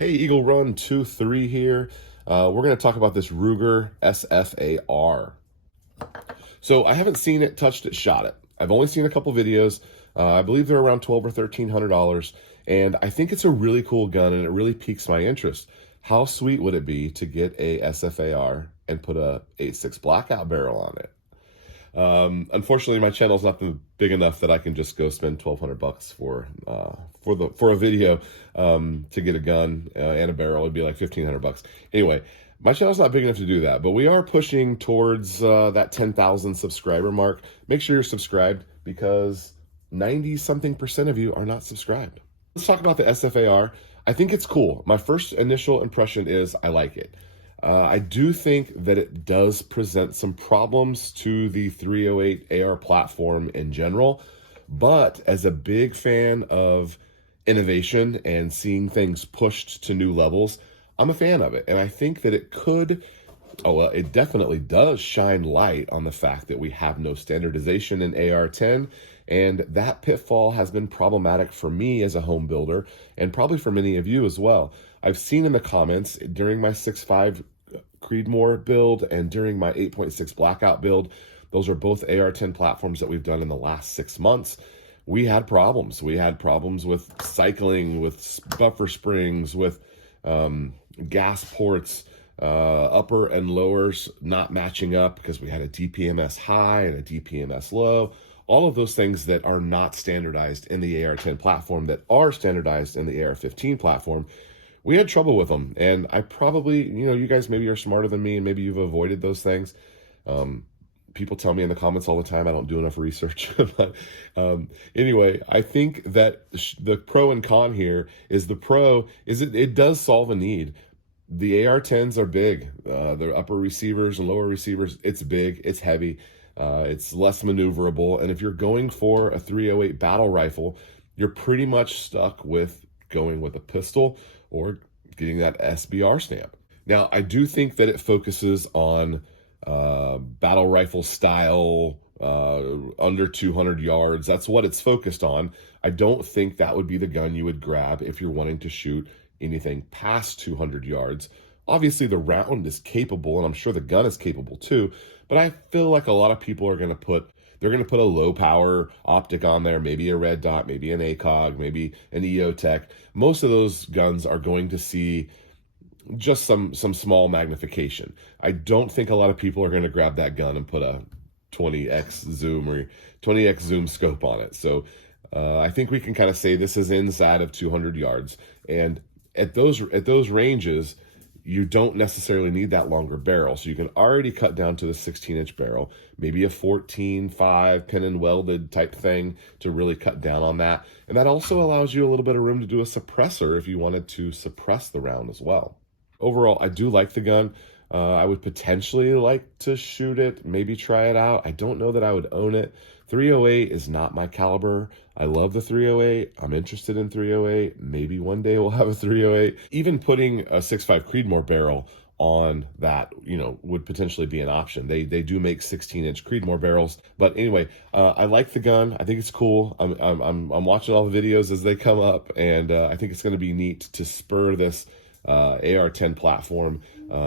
Hey, Eagle Run 2-3 here. We're going to talk about this Ruger SFAR. So I haven't seen it, touched it, shot it. I've only seen a couple videos. I believe they're around $1,200 or $1,300, and I think it's a really cool gun, and it really piques my interest. How sweet would it be to get a SFAR and put a 8.6 blackout barrel on it? Unfortunately, my channel's not big enough that I can just go spend $1,200 for a video to get a gun and a barrel. It'd be like $1,500. Anyway, my channel's not big enough to do that, but we are pushing towards that 10,000 subscriber mark. Make sure you're subscribed because 90-something% of you are not subscribed. Let's talk about the SFAR. I think it's cool. My first initial impression is I like it. I do think that it does present some problems to the 308 AR platform in general, but as a big fan of innovation and seeing things pushed to new levels, I'm a fan of it. And I think that it could, it definitely does shine light on the fact that we have no standardization in AR-10, and that pitfall has been problematic for me as a home builder, and probably for many of you as well. I've seen in the comments during my 6.5 Creedmoor build and during my 8.6 Blackout build, those are both AR-10 platforms that we've done in the last 6 months. We had problems. We had problems with cycling, with buffer springs, with gas ports, upper and lowers not matching up because we had a DPMS high and a DPMS low. All of those things that are not standardized in the AR-10 platform that are standardized in the AR-15 platform. We had trouble with them, and I probably, you guys maybe are smarter than me, and maybe you've avoided those things. People tell me in the comments all the time I don't do enough research. But anyway, I think that the pro and con here is the pro is it does solve a need. The AR-10s are big. The upper receivers and lower receivers, it's big, it's heavy, it's less maneuverable, and if you're going for a 308 battle rifle, you're pretty much stuck with going with a pistol or getting that SBR stamp. Now, I do think that it focuses on battle rifle style, under 200 yards. That's what it's focused on. I don't think that would be the gun you would grab if you're wanting to shoot anything past 200 yards. Obviously, the round is capable, and I'm sure the gun is capable too, but I feel like a lot of people are going to put a low power optic on there, maybe a red dot, maybe an ACOG, maybe an EOTech. Most of those guns are going to see just some small magnification. I don't think a lot of people are going to grab that gun and put a 20x zoom or 20x zoom scope on it. So I think we can kind of say this is inside of 200 yards. And at those ranges, you don't necessarily need that longer barrel. So you can already cut down to the 16-inch barrel, maybe a 14.5 pin and welded type thing to really cut down on that. And that also allows you a little bit of room to do a suppressor if you wanted to suppress the round as well. Overall, I do like the gun. I would potentially like to shoot it, maybe try it out. I don't know that I would own it. 308 is not my caliber. I love the 308. I'm interested in 308. Maybe one day we'll have a 308. Even putting a 6.5 Creedmoor barrel on that, would potentially be an option. They do make 16-inch Creedmoor barrels. But anyway, I like the gun. I think it's cool. I'm watching all the videos as they come up, and I think it's going to be neat to spur this AR-10 platform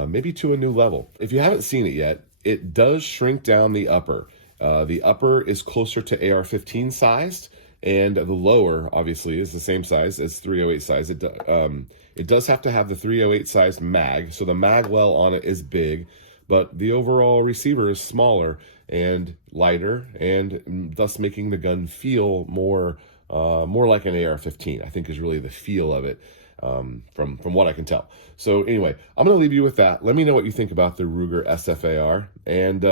maybe to a new level. If you haven't seen it yet, it does shrink down the upper. The upper is closer to AR-15 sized, and the lower, obviously, is the same size as 308 size. It does have to have the 308 sized mag, so the mag well on it is big, but the overall receiver is smaller and lighter, and thus making the gun feel more like an AR-15, I think is really the feel of it. From what I can tell. So anyway, I'm going to leave you with that. Let me know what you think about the Ruger SFAR. And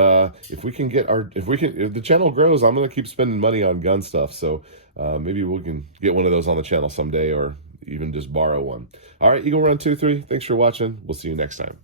if the channel grows, I'm going to keep spending money on gun stuff. So maybe we can get one of those on the channel someday, or even just borrow one. All right, Eagle Run 2-3. Thanks for watching. We'll see you next time.